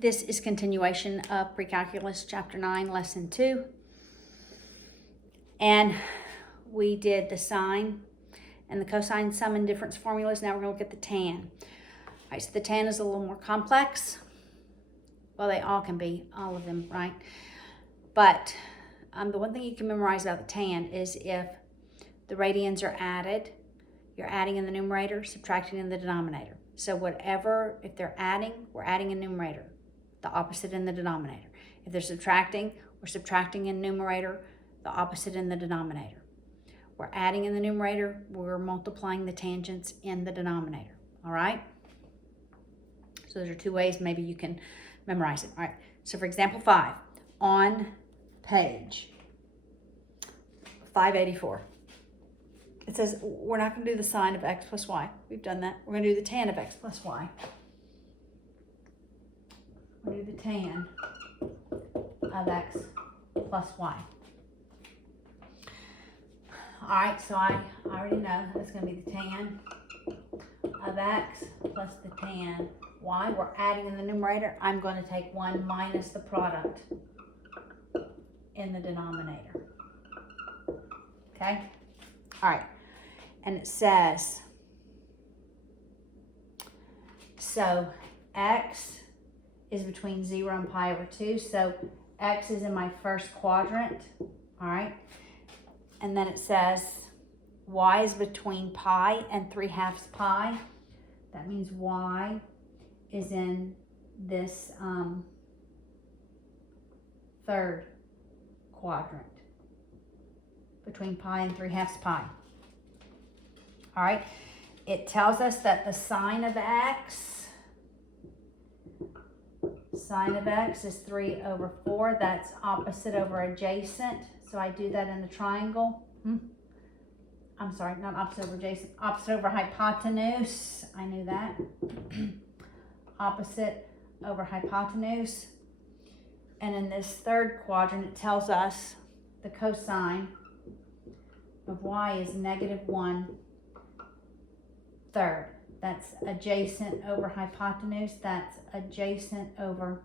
This is continuation of Precalculus Chapter 9, Lesson 2. And we did the sine and the cosine sum and difference formulas. Now we're going to look at the tan. All right, so the tan is a little more complex. Well, they all can be, all of them, right? But the one thing you can memorize about the tan is if the radians are added, you're adding in the numerator, subtracting in the denominator. So whatever, if they're adding, we're adding in numerator, the opposite in the denominator. If they're subtracting, we're subtracting in numerator, the opposite in the denominator. We're adding in the numerator, we're multiplying the tangents in the denominator, all right? So those are two ways maybe you can memorize it. All right, so for example 5, on page 584, it says we're not going to do the sine of x plus y. We've done that. We're going to do the tan of x plus y. We'll do the tan of x plus y. All right, so I already know that's going to be the tan of x plus the tan y. We're adding in the numerator. I'm going to take 1 minus the product in the denominator. Okay? All right. And it says, so x is between 0 and pi over 2. So x is in my first quadrant. All right. And then it says y is between pi and 3/2 pi. That means y is in this third quadrant between pi and 3/2 pi. All right. It tells us that the sine of x is 3 over 4. That's opposite over adjacent. So I do that in the triangle. I'm sorry, not opposite over adjacent, opposite over hypotenuse. I knew that. Opposite over hypotenuse. And in this third quadrant, it tells us the cosine of y is -1/3. That's adjacent over hypotenuse. That's adjacent over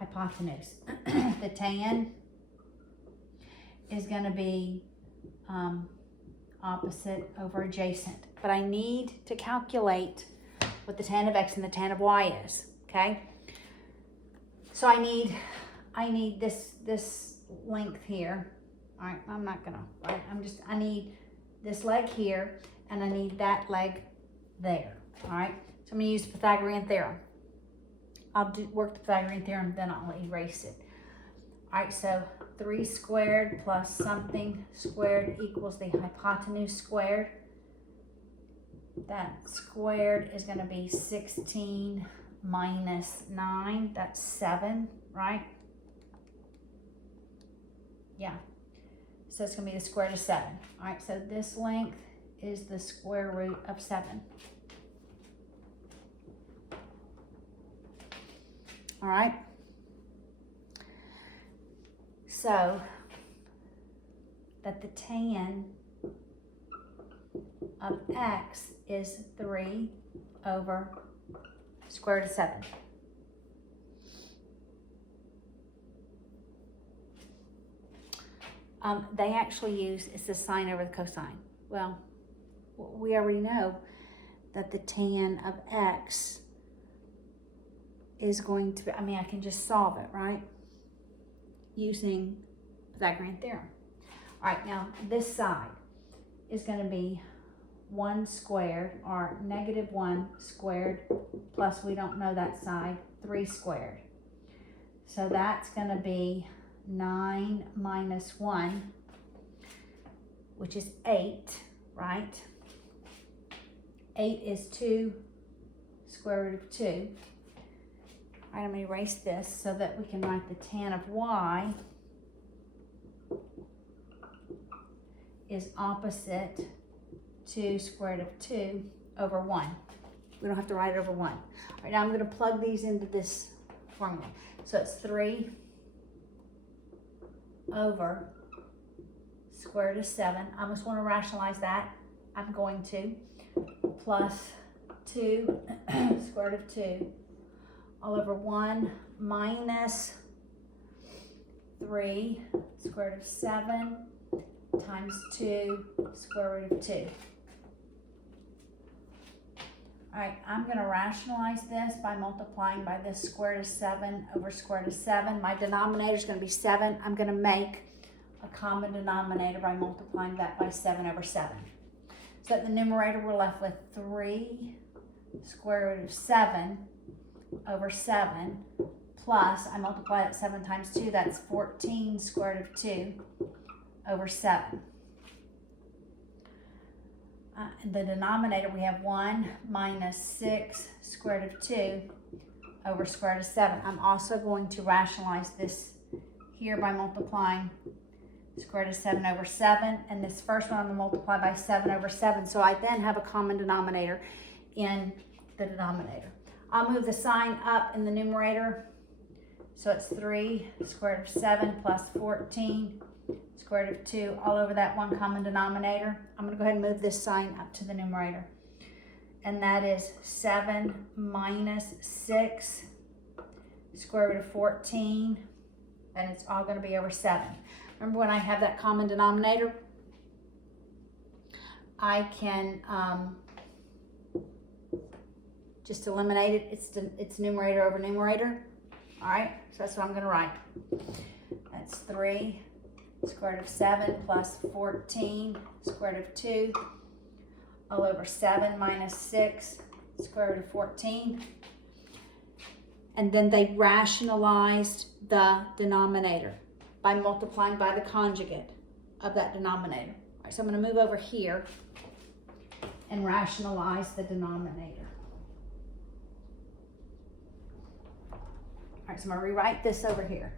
hypotenuse. The tan is going to be opposite over adjacent. But I need to calculate what the tan of x and the tan of y is, okay? So I need this length here. All right, I'm not gonna, right? I need this leg here and I need that leg there, all right? So I'm gonna use the Pythagorean theorem. I'll work the Pythagorean theorem, then I'll erase it. All right, so 3 squared plus something squared equals the hypotenuse squared. That squared is going to be 16 minus 9. That's 7, right? Yeah. So it's going to be the square root of 7. All right, so this length is the square root of 7. All right. So that the tan of x is 3 over square root of 7. They actually use, it's the sine over the cosine. Well, we already know that the tan of x is going to be, I mean, I can just solve it, right? Using Pythagorean theorem. All right, now this side is going to be 1 squared, or -1 squared, plus we don't know that side, 3 squared. So that's going to be 9 minus 1, which is 8, right? 8 is 2 square root of 2. All right, I'm going to erase this so that we can write the tan of y is opposite 2 square root of 2 over 1. We don't have to write it over 1. All right, now I'm going to plug these into this formula. So it's 3 over square root of 7. I almost want to rationalize that. I'm going to. Plus 2 square root of 2 all over 1 minus 3 square root of 7 times 2 square root of 2. All right, I'm going to rationalize this by multiplying by this square root of 7 over square root of 7. My denominator is going to be 7. I'm going to make a common denominator by multiplying that by 7 over 7. So at the numerator, we're left with 3 square root of 7 over 7 plus, I multiply that 7 times 2, that's 14 square root of 2 over 7. In the denominator, we have 1 minus 6 square root of 2 over square root of 7. I'm also going to rationalize this here by multiplying square root of 7 over 7. And this first one I'm going to multiply by 7 over 7. So I then have a common denominator in the denominator. I'll move the sign up in the numerator. So it's 3 square root of 7 plus 14 square root of 2 all over that one common denominator. I'm going to go ahead and move this sign up to the numerator. And that is 7 minus 6 square root of 14. And it's all going to be over 7. Remember, when I have that common denominator, I can just eliminate it. It's numerator over numerator. All right, so that's what I'm going to write. That's 3 square root of 7 plus 14 square root of 2 all over 7 minus 6 square root of 14. And then they rationalized the denominator by multiplying by the conjugate of that denominator. All right, so I'm going to move over here and rationalize the denominator. All right, so I'm going to rewrite this over here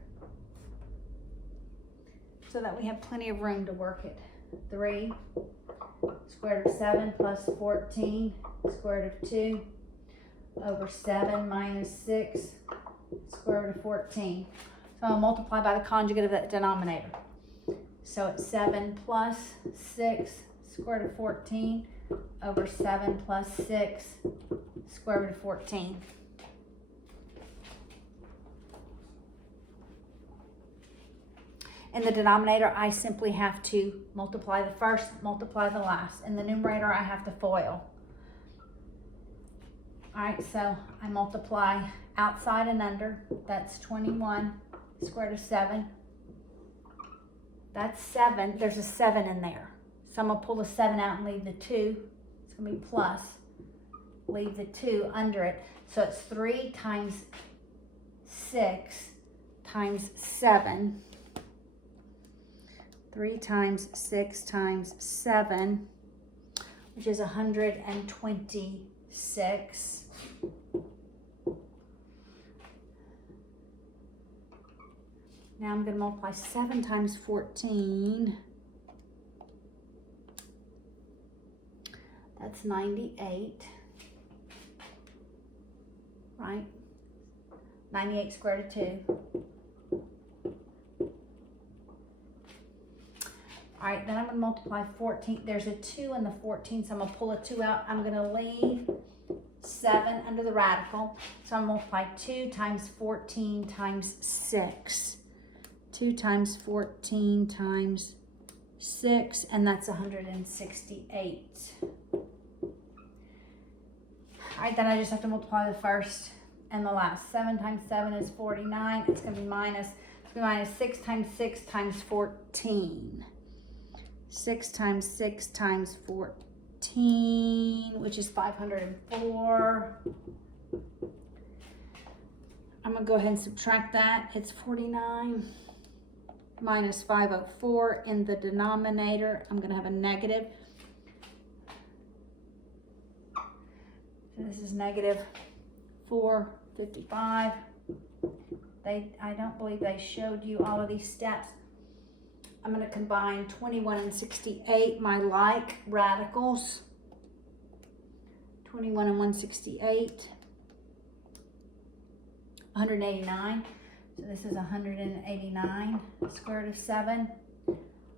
so that we have plenty of room to work it. 3 square root of 7 plus 14 square root of 2 over 7 minus 6 square root of 14. So I'll multiply by the conjugate of that denominator. So it's 7 plus 6 square root of 14 over 7 plus 6 square root of 14. In the denominator, I simply have to multiply the first, multiply the last. In the numerator, I have to FOIL. All right, so I multiply outside and under. That's 21 square root of 7. That's 7. There's a 7 in there. So I'm going to pull the 7 out and leave the 2. It's going to be plus. Leave the 2 under it. So it's 3 times 6 times 7. 3 times 6 times 7, which is 126. Now I'm going to multiply 7 times 14. That's 98. Right? 98 square root of 2. All right, then I'm going to multiply 14. There's a 2 in the 14, so I'm going to pull a 2 out. I'm going to leave 7 under the radical. So I'm going to multiply 2 times 14 times 6. 2 times 14 times 6, and that's 168. All right, then I just have to multiply the first and the last. 7 times 7 is 49. It's going to be minus 6 times 6 times 14. 6 times 6 times 14, which is 504. I'm going to go ahead and subtract that. It's 49 minus 504 in the denominator. I'm going to have a negative. So this is negative 455. I don't believe they showed you all of these steps. I'm going to combine 21 and 68, my like radicals. 21 and 168. 189. So this is 189 square root of 7.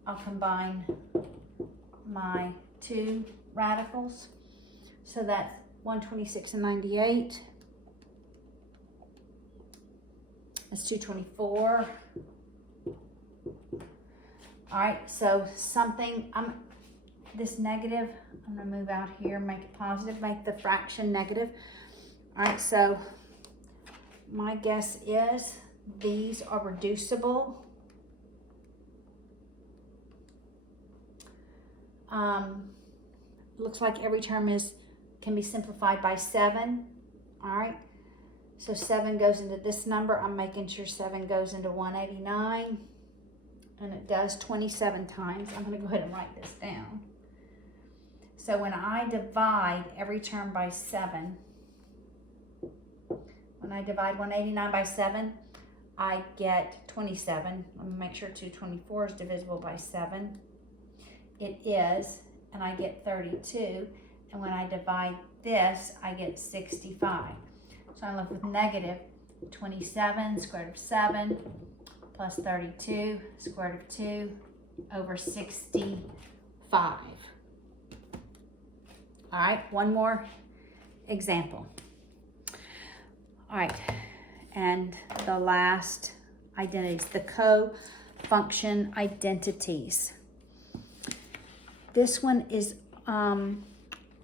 I'll combine my 2 radicals. So that's 126 and 98. That's 224. All right, so something, this negative, I'm gonna move out here, make it positive, make the fraction negative. All right, so my guess is these are reducible. Looks like every term can be simplified by 7. All right, so 7 goes into this number. I'm making sure 7 goes into 189, and it does 27 times. I'm going to go ahead and write this down. So when I divide every term by 7, when I divide 189 by 7, I get 27. Let me make sure 224 is divisible by 7. It is, and I get 32. And when I divide this, I get 65. So I'm left with negative 27 square root of 7 plus 32 square root of 2 over 65. All right, one more example. All right, and the last identities, the co-function identities. This one is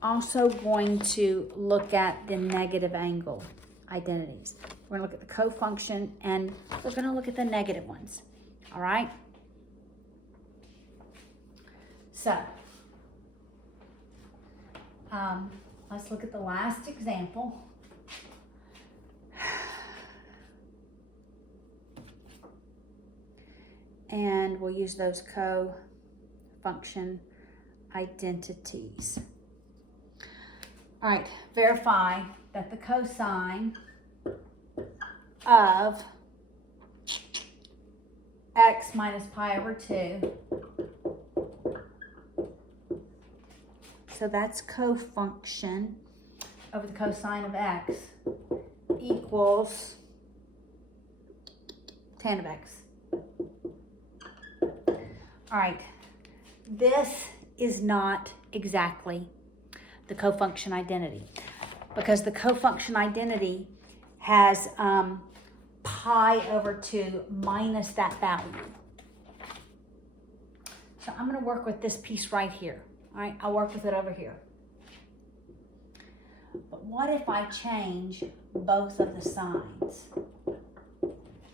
also going to look at the negative angle identities. We're going to look at the co-function, and we're going to look at the negative ones. All right? So, let's look at the last example. And we'll use those co-function identities. All right, verify that the cosine of x minus pi over 2, so that's co-function over the cosine of x, equals tan of x. All right, this is not exactly the co-function identity, because the co-function identity has pi over 2 minus that value. So I'm going to work with this piece right here. All right, I'll work with it over here. But what if I change both of the signs?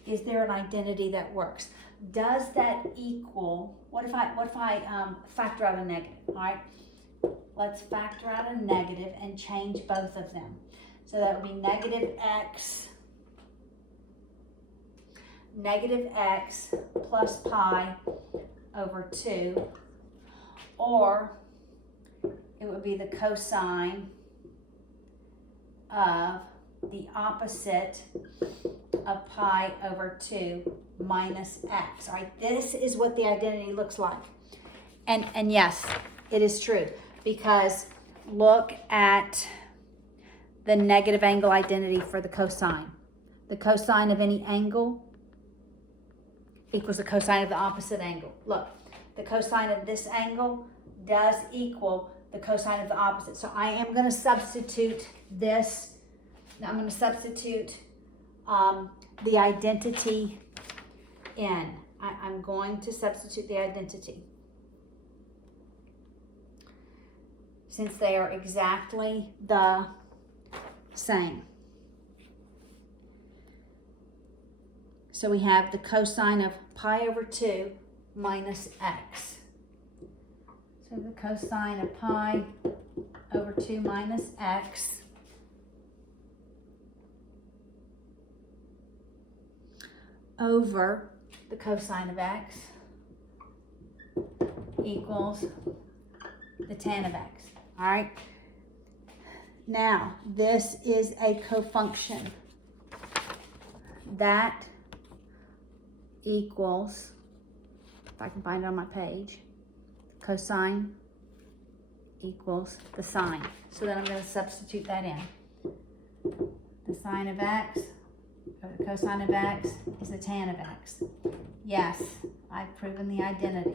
Is there an identity that works? Does that equal, what if I factor out a negative? All right, let's factor out a negative and change both of them. So that would be negative x plus pi over 2, or it would be the cosine of the opposite of pi over 2 minus x. All right, this is what the identity looks like. And yes, it is true, because look at the negative angle identity for the cosine. The cosine of any angle equals the cosine of the opposite angle. Look, the cosine of this angle does equal the cosine of the opposite. So I am going to substitute this. Now I'm going to substitute the identity in. I'm going to substitute the identity, since they are exactly the same. So we have the cosine of pi over 2 minus x. So the cosine of pi over 2 minus x over the cosine of x equals the tan of x. All right. Now, this is a cofunction. That equals, if I can find it on my page, cosine equals the sine. So then I'm going to substitute that in. The sine of x over the cosine of x is the tan of x. Yes, I've proven the identity.